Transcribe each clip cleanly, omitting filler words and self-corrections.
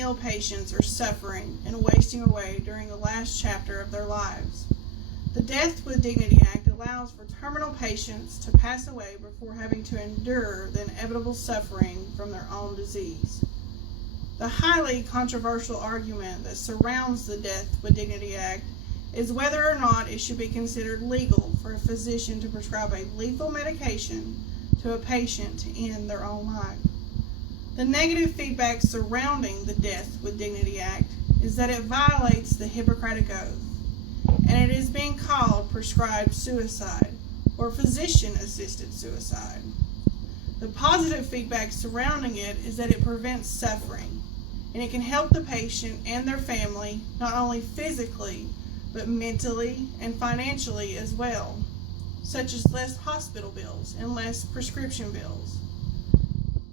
terminally ill patients are suffering and wasting away during the last chapter of their lives. The Death with Dignity Act allows for terminal patients to pass away before having to endure the inevitable suffering from their own disease. The highly controversial argument that surrounds the Death with Dignity Act is whether or not it should be considered legal for a physician to prescribe a lethal medication to a patient to end their own life. The negative feedback surrounding the Death with Dignity Act is that it violates the Hippocratic Oath, and it is being called prescribed suicide or physician-assisted suicide. The positive feedback surrounding it is that it prevents suffering, and it can help the patient and their family not only physically, but mentally and financially as well, such as less hospital bills and less prescription bills.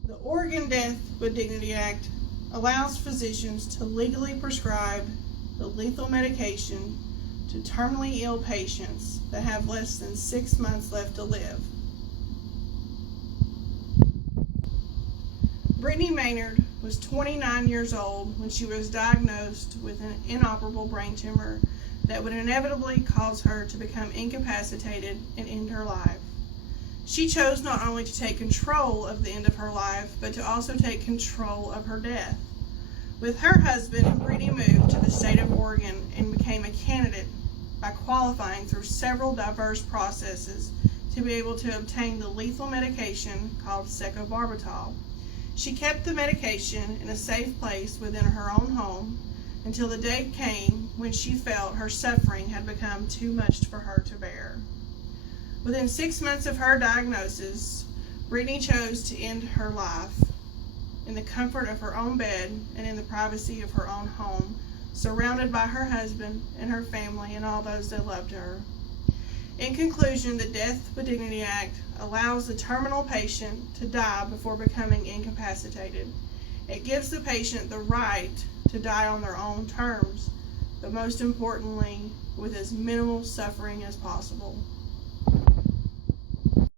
The Oregon Death with Dignity Act allows physicians to legally prescribe the lethal medication to terminally ill patients that have less than 6 months left to live. Brittany Maynard was 29 years old when she was diagnosed with an inoperable brain tumor that would inevitably cause her to become incapacitated and end her life. She chose not only to take control of the end of her life, but to also take control of her death. With her husband, Brittany moved to the state of Oregon and became a candidate by qualifying through several diverse processes to be able to obtain the lethal medication called secobarbital. She kept the medication in a safe place within her own home until the day came when she felt her suffering had become too much for her to bear. Within 6 months of her diagnosis, Brittany chose to end her life in the comfort of her own bed and in the privacy of her own home, surrounded by her husband and her family and all those that loved her. In conclusion, the Death with Dignity Act allows the terminal patient to die before becoming incapacitated. It gives the patient the right to die on their own terms, but most importantly, with as minimal suffering as possible.